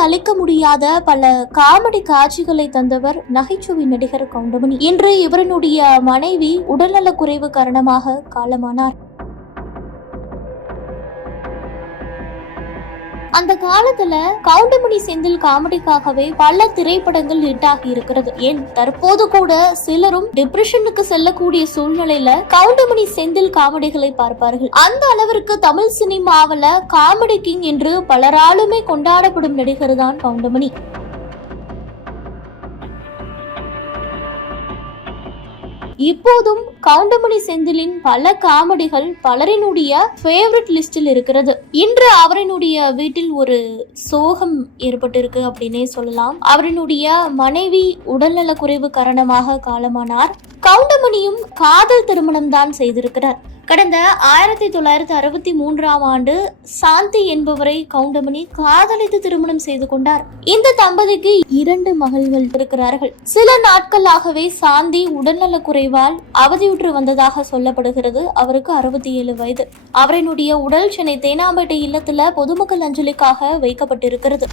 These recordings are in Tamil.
வார்த்தைகளால் அளிக்க முடியாத பல காமெடி காட்சிகளை தந்தவர் நகைச்சுவை நடிகர் கவுண்டமணி. இன்று இவரினுடைய மனைவி உடல்நலக் குறைவு காரணமாக காலமானார். அந்த காலத்துல கவுண்டமணி செந்தில் காமெடிக்காகவே பல திரைப்படங்கள் ஹிட் ஆகி இருக்கிறது. ஏன்? தற்போது கூட சிலரும் டிப்ரெஷனுக்கு செல்லக்கூடிய சூழ்நிலையில கவுண்டமணி செந்தில் காமெடிகளை பார்ப்பார்கள். அந்த அளவிற்கு தமிழ் சினிமாவில காமெடி கிங் என்று பலராலுமே கொண்டாடப்படும் நடிகர் தான் கவுண்டமணி. இப்போதும் கவுண்டமணி செந்திலின் பல காமெடிகள் பலரினுடைய ஃபேவரட் லிஸ்டில் இருக்கிறது. இன்று அவரினுடைய வீட்டில் ஒரு சோகம் ஏற்பட்டிருக்கு அப்படின்னே சொல்லலாம். அவரினுடைய மனைவி உடல்நலக் குறைவு காரணமாக காலமானார். கவுண்டமணியும் காதல் திருமணம் தான் செய்திருக்கிறார். கடந்த ஆயிரத்தி தொள்ளாயிரத்தி அறுபத்தி மூன்றாம் ஆண்டு சாந்தி என்பவரை கவுண்டமணி காதலித்து திருமணம் செய்து கொண்டார். இந்த தம்பதிக்கு இரண்டு மகள்கள் இருக்கிறார்கள். சில நாட்களாகவே சாந்தி உடல்நல குறைவால் அவதியுற்று வந்ததாக சொல்லப்படுகிறது. அவருக்கு அறுபத்தி ஏழு வயது. அவரினுடைய உடல் சென்னை தேனாம்பேட்டை இல்லத்துல பொதுமக்கள் அஞ்சலிக்காக வைக்கப்பட்டிருக்கிறது.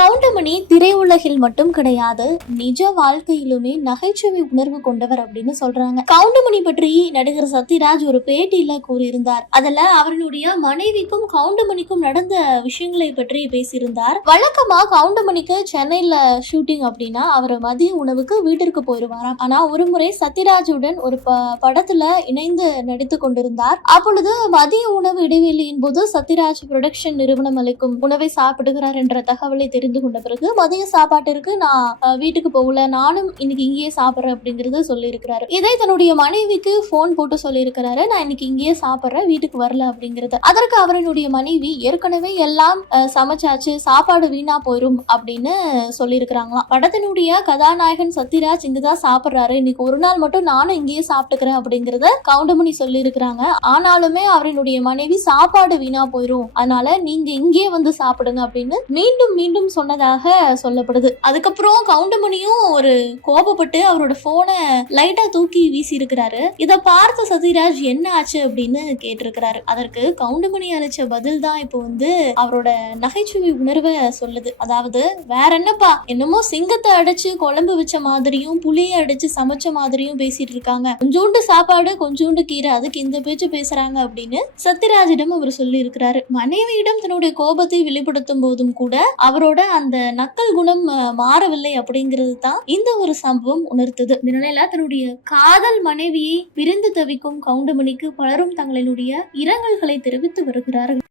கவுண்டமணி திரையுலகில் மட்டும் கிடையாது நிஜ வாழ்க்கையிலுமே நகைச்சுவை உணர்வு கொண்டவர் அப்படின்னு சொல்றாங்க. கவுண்டமணி பற்றி நடிகர் சத்யராஜ் ஒரு பேட்டியில கூறியிருந்தார். அதுல அவருடைய மனைவிக்கும் கவுண்டமணிக்கும் நடந்த விஷயங்களை பற்றி பேசியிருந்தார். வழக்கமா கவுண்டமணிக்கு சென்னையில ஷூட்டிங் அப்படின்னா அவர் மதிய உணவுக்கு வீட்டிற்கு போயிருவாராம். ஆனா ஒரு முறை சத்யராஜுடன் ஒரு ப- படத்துல இணைந்து நடித்து கொண்டிருந்தார். அப்பொழுது மதிய உணவு இடைவெளியின் போது சத்யராஜ் புரொடக்ஷன் நிறுவனம் அளிக்கும் உணவை சாப்பிடுகிறார் என்ற தகவலை தெரிந்து கொண்ட பிறகு மதிய சாப்பாட்டிற்கு நான் வீட்டுக்கு போகல. நானும் இன்னைக்கு இங்கேயே சாப்பிட்றேன் அப்படிங்கறது சொல்லியிருக்கிறாரு. இதை தன்னுடைய மனைவிக்கு ஃபோன் போட்டு சொல்லியிருக்கிறாரு. நான் இன்னைக்கு இங்கேயே சாப்பிட்றேன் வீட்டுக்கு வரல அப்படிங்கறது. அதற்கு அவரனுடைய மனைவி ஏற்கனவே எல்லாம் சமைச்சாச்சு சாப்பாடு வீணா போயிடும் அப்படின்னு சொல்லியிருக்கிறாங்களாம். படத்தினுடைய கதாநாயகன் சத்யராஜ் இங்குதான் சாப்பிட்றாரு. இன்னைக்கு ஒரு நாள் மட்டும் நானும் இங்கேயே சாப்பிட்டுக்கிறேன் அப்படிங்கறத கவுண்டமணி சொல்லியிருக்கிறாங்க. ஆனாலுமே அவரினுடைய மனைவி சாப்பாடு வீணா போயிரும். அதனால நீங்க இங்கே வந்து சாப்பிடுங்க அப்படின்னு மீண்டும் மீண்டும் சொன்னதாக சொல்லப்படுது. அதுக்கப்புறம் கவுண்டமணியும் ஒரு கோபப்பட்டு அவரோட போனை லைட்டா தூக்கி வீசி இருக்கிறாரு இதை பார்த்த சத்யராஜ் என்ன ஆச்சு அப்படின்னு கேட்டிருக்கிறாரு. அதற்கு கவுண்டமணி அளிச்ச பதில் தான் இப்போ வந்து அவரோட நகைச்சுவை உணர்வை சொல்லுது. அதாவது வேற என்னப்பா என்னமோ சிங்கத்தை அடைச்சு குழம்பு வச்ச மாதிரியும் புளியை அடிச்சு சமைச்ச மாதிரியும் பேசிட்டு இருக்காங்க. கொஞ்சோண்டு சாப்பாடு கொஞ்சோண்டு கீரை அதுக்கு இந்த பேச்சு பேசுறாங்க அப்படின்னு சத்யராஜிடம் அவர் சொல்லி இருக்கிறாரு மனைவியிடம் தன்னுடைய கோபத்தை வெளிப்படுத்தும் போதும் கூட அவரோட அந்த நக்கல் குணம் மாறவில்லை அப்படிங்கிறது தான் இந்த ஒரு சம்பவம் உணர்த்தது. இந்த நிலையில தன்னுடைய காதல் மனைவியை பிரிந்து தவிக்கும் கவுண்டமணிக்கு பலரும் தங்களினுடைய இரங்கல்களை தெரிவித்து வருகிறார்கள்.